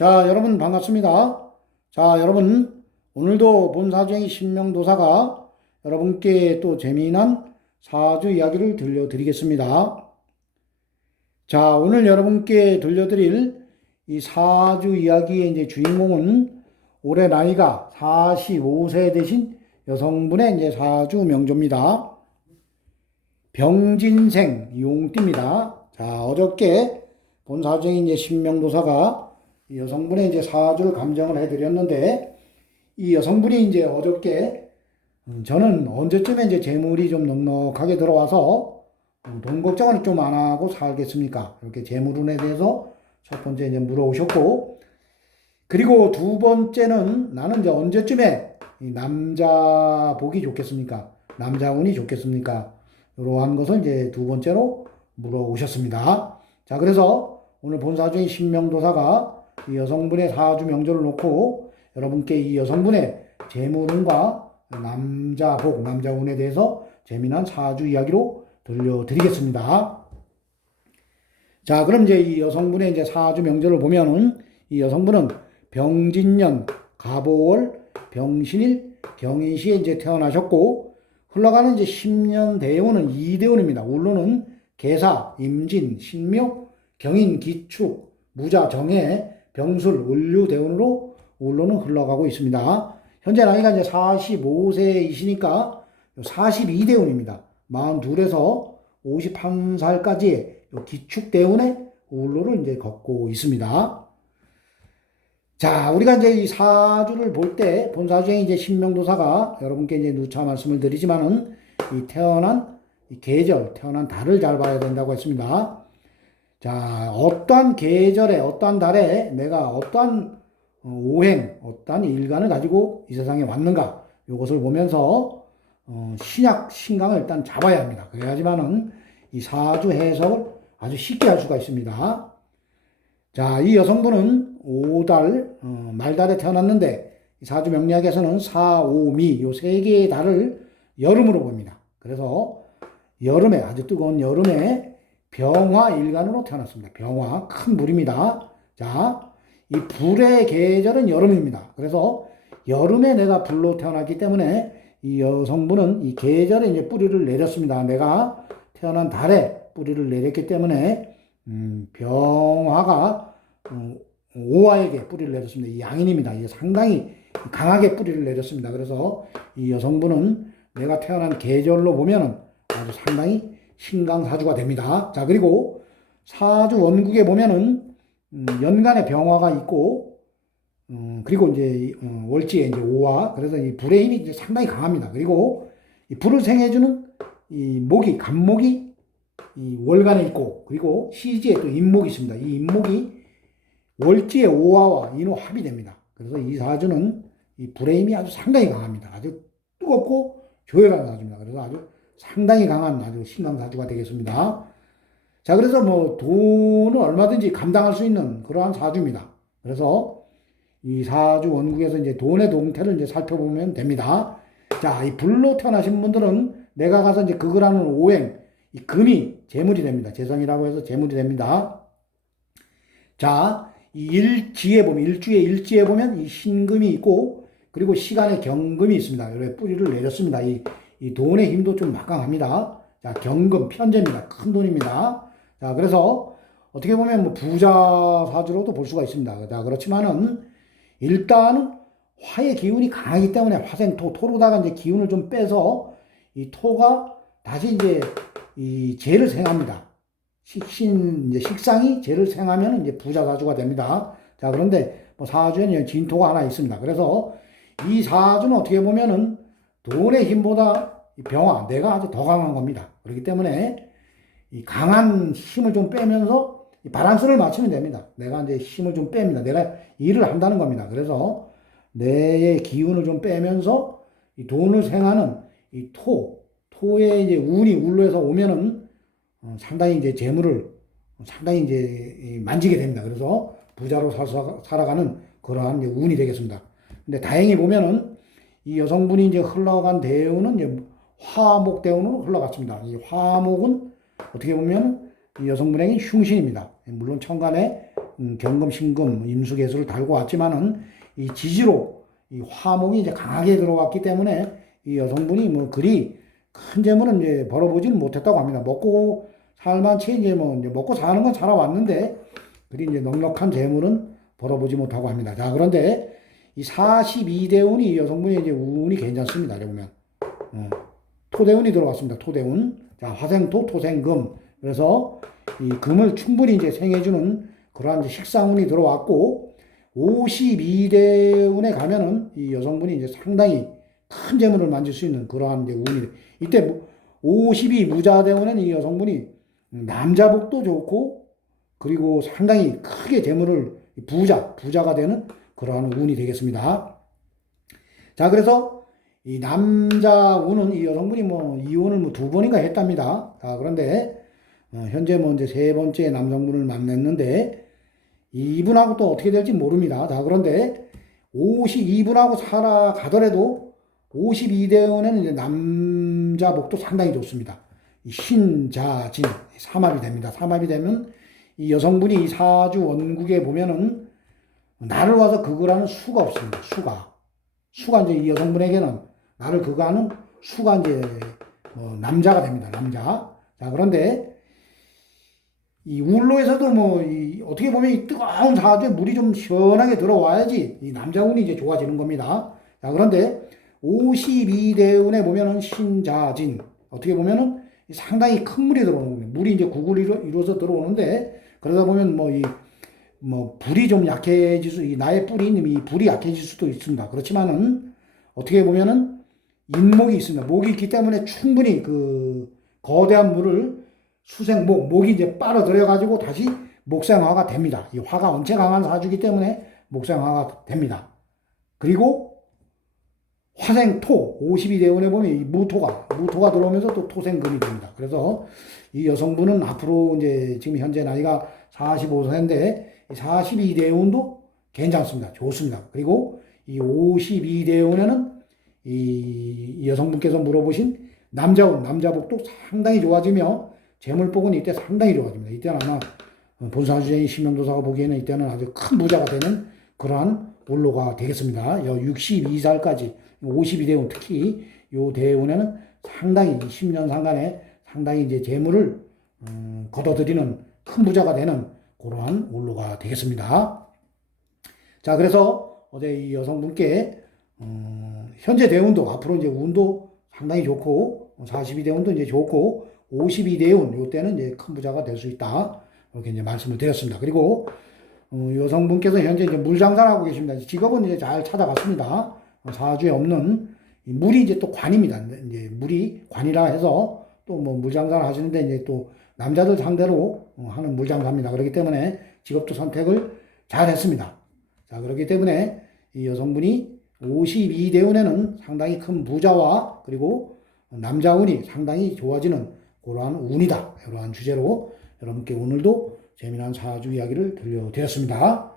자, 여러분 반갑습니다. 자, 여러분 오늘도 본사주행이 신명도사가 여러분께 또 재미난 사주 이야기를 들려드리겠습니다. 자, 오늘 여러분께 들려드릴 이 사주 이야기의 이제 주인공은 올해 나이가 45세 되신 여성분의 이제 사주 명조입니다. 병진생 용띠입니다. 자, 어저께 본사주행이 이제 신명도사가 이 여성분의 이제 사주를 감정을 해드렸는데, 이 여성분이 이제 어저께 저는 언제쯤에 이제 재물이 좀 넉넉하게 들어와서 돈 걱정을 좀 안 하고 살겠습니까? 이렇게 재물운에 대해서 첫 번째 이제 물어오셨고, 그리고 두 번째는 나는 이제 언제쯤에 이 남자 복이 좋겠습니까? 남자 운이 좋겠습니까? 이러한 것을 이제 두 번째로 물어오셨습니다. 자, 그래서 오늘 본사주의 신명도사가 이 여성분의 사주 명조를 놓고 여러분께 이 여성분의 재물운과 남자 복, 남자 운에 대해서 재미난 사주 이야기로 들려드리겠습니다. 자, 그럼 이제 이 여성분의 이제 사주 명조를 보면은 이 여성분은 병진년, 갑오월, 병신일, 경인시에 이제 태어나셨고, 흘러가는 이제 10년 대운은 이대운입니다. 울로는 계사, 임진, 신묘, 경인, 기축, 무자, 정해, 병술, 을류 대운으로 울로는 흘러가고 있습니다. 현재 나이가 이제 45세이시니까 42대운입니다. 42에서 51살까지의 기축 대운의 울로를 이제 걷고 있습니다. 자, 우리가 이제 이 사주를 볼 때 본사주에 이제 신명도사가 여러분께 이제 누차 말씀을 드리지만은 이 태어난 이 계절, 태어난 달을 잘 봐야 된다고 했습니다. 자, 어떠한 계절에, 어떠한 달에 내가 어떠한 오행, 어떠한 일간을 가지고 이 세상에 왔는가, 이것을 보면서 신약, 신강을 일단 잡아야 합니다. 그래야지만은 이 사주 해석을 아주 쉽게 할 수가 있습니다. 자, 이 여성분은 5달, 말달에 태어났는데, 사주 명리학에서는 사, 오, 미, 요 세 개의 달을 여름으로 봅니다. 그래서 여름에, 아주 뜨거운 여름에 병화 일간으로 태어났습니다. 병화, 큰 불입니다. 자, 이 불의 계절은 여름입니다. 그래서 여름에 내가 불로 태어났기 때문에 이 여성분은 이 계절에 이제 뿌리를 내렸습니다. 내가 태어난 달에 뿌리를 내렸기 때문에 병화가 오화에게 뿌리를 내렸습니다. 이 양인입니다. 이게 상당히 강하게 뿌리를 내렸습니다. 그래서 이 여성분은 내가 태어난 계절로 보면은 아주 상당히 신강사주가 됩니다. 자, 그리고 사주 원국에 보면은 연간에 병화가 있고, 그리고 이제 월지에 이제 오화, 그래서 이 불의 힘이 이제 상당히 강합니다. 그리고 이 불을 생해주는 이 목이, 간목이 이 월간에 있고, 그리고 시지에 또 인목이 있습니다. 이 인목이 월지의 오화와 인호 합이 됩니다. 그래서 이 사주는 이 불의 힘이 아주 상당히 강합니다. 아주 뜨겁고 조열한 사주입니다. 그래서 아주 상당히 강한 아주 신강사주가 되겠습니다. 자, 그래서 뭐 돈은 얼마든지 감당할 수 있는 그러한 사주입니다. 그래서 이 사주 원국에서 이제 돈의 동태를 이제 살펴보면 됩니다. 자, 이 불로 태어나신 분들은 내가 가서 이제 극을하는 오행, 이 금이 재물이 됩니다. 재성이라고 해서 재물이 됩니다. 자, 이 일주의 일지에 보면 이 신금이 있고, 그리고 시간의 경금이 있습니다. 이렇게 뿌리를 내렸습니다. 이 돈의 힘도 좀 막강합니다. 자, 경금, 편재입니다. 큰 돈입니다. 자, 그래서 어떻게 보면 뭐 부자 사주로도 볼 수가 있습니다. 자, 그렇지만은 일단은 화의 기운이 강하기 때문에 화생토, 토로다가 이제 기운을 좀 빼서 이 토가 다시 이제 이 재를 생합니다. 이제 식상이 재를 생하면 이제 부자 사주가 됩니다. 자, 그런데 뭐 사주에는 진토가 하나 있습니다. 그래서 이 사주는 어떻게 보면은 돈의 힘보다 병화, 내가 아주 더 강한 겁니다. 그렇기 때문에 이 강한 힘을 좀 빼면서 이 바란스를 맞추면 됩니다. 내가 이제 힘을 좀 뺍니다. 내가 일을 한다는 겁니다. 그래서 내의 기운을 좀 빼면서 이 돈을 생하는 이 토의 이제 운이 울로에서 오면은 상당히 이제 재물을 상당히 이제 만지게 됩니다. 그래서 부자로 살아가는 그러한 이제 운이 되겠습니다. 근데 다행히 보면은 이 여성분이 이제 흘러간 대운은 이제 화목 대운으로 흘러갔습니다. 이 화목은 어떻게 보면 이 여성분에게 흉신입니다. 물론 천간에 경금, 신금, 임수개수를 달고 왔지만은 이 지지로 이 화목이 이제 강하게 들어왔기 때문에 이 여성분이 뭐 그리 큰 재물은 이제 벌어보지는 못했다고 합니다. 먹고 살만치 이제 뭐 이제 먹고 사는 건 살아왔는데 그리 이제 넉넉한 재물은 벌어보지 못하고 합니다. 자, 그런데 이 42대운이 여성분이 이제 운이 괜찮습니다. 이렇게 보면. 토대운이 들어왔습니다. 토대운. 자, 화생토, 토생금. 그래서 이 금을 충분히 이제 생해주는 그러한 이제 식상운이 들어왔고, 52대운에 가면은 이 여성분이 이제 상당히 큰 재물을 만질 수 있는 그러한 이제 운이. 이때 52 무자대운은 이 여성분이 남자복도 좋고, 그리고 상당히 크게 재물을 부자가 되는 그러한 운이 되겠습니다. 자, 그래서 이 남자 운은 이 여성분이 뭐 이혼을 뭐 2번인가 했답니다. 자, 그런데 현재 뭐 이제 3번째 남성분을 만났는데 이분하고 또 어떻게 될지 모릅니다. 자, 그런데 52분하고 살아가더라도 52대운에는 이제 남자복도 상당히 좋습니다. 신자진 삼합이 됩니다. 삼합이 되면 이 여성분이 이 사주 원국에 보면은 나를 와서 그거라는 수가 없습니다. 수가 이제 이 여성분에게는 나를 그거하는 수가 이제 남자가 됩니다. 남자. 자, 그런데 이 울로에서도 뭐 어떻게 보면 이 뜨거운 사주에 물이 좀 시원하게 들어와야지 이 남자운이 이제 좋아지는 겁니다. 자, 그런데 52대운에 보면은 신자진 어떻게 보면은 상당히 큰 물이 들어오는 거예요. 물이 이제 국을 이루어서 들어오는데 그러다 보면 불이 좀 약해질 이 나의 뿌리 있는 이 불이 약해질 수도 있습니다. 그렇지만은 어떻게 보면은 인목이 있습니다. 목이 있기 때문에 충분히 그 거대한 물을 목이 이제 빨아들여 가지고 다시 목생화가 됩니다. 이 화가 원체 강한 사주기 때문에 목생화가 됩니다. 그리고 화생토 52대운에 보면 이 무토가 들어오면서 또 토생금이 됩니다. 그래서 이 여성분은 앞으로 이제 지금 현재 나이가 45세인데 42대운도 괜찮습니다. 좋습니다. 그리고 이 52대운에는 이 여성분께서 물어보신 남자복도 상당히 좋아지며 재물복은 이때 상당히 좋아집니다. 이때는 아마 본사주쟁이 신명도사가 보기에는 이때는 아주 큰 부자가 되는 그러한 올로가 되겠습니다. 62살까지 52대운 특히 요 대운에는 상당히 10년 상간에 상당히 이제 재물을 거둬들이는 큰 부자가 되는 그러한 올로가 되겠습니다. 자, 그래서 어제 이 여성분께 현재 대운도 앞으로 이제 운도 상당히 좋고 42대운도 이제 좋고 52대운 요때는 이제 큰 부자가 될 수 있다. 이렇게 이제 말씀을 드렸습니다. 그리고 여성분께서 현재 이제 물장사를 하고 계십니다. 직업은 이제 잘 찾아갔습니다. 사주에 없는 물이 이제 또 관입니다. 이제 물이 관이라 해서 또 뭐 물장사를 하시는데 이제 또 남자들 상대로 하는 물장사입니다. 그렇기 때문에 직업도 선택을 잘 했습니다. 자, 그렇기 때문에 이 여성분이 52대운에는 상당히 큰 부자와 그리고 남자운이 상당히 좋아지는 그러한 운이다. 이러한 주제로 여러분께 오늘도 재미난 사주 이야기를 들려드렸습니다.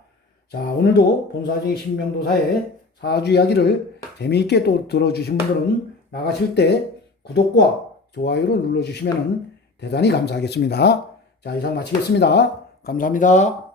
자, 오늘도 본사주의 신명도사의 사주 이야기를 재미있게 또 들어주신 분들은 나가실 때 구독과 좋아요를 눌러주시면 대단히 감사하겠습니다. 자, 이상 마치겠습니다. 감사합니다.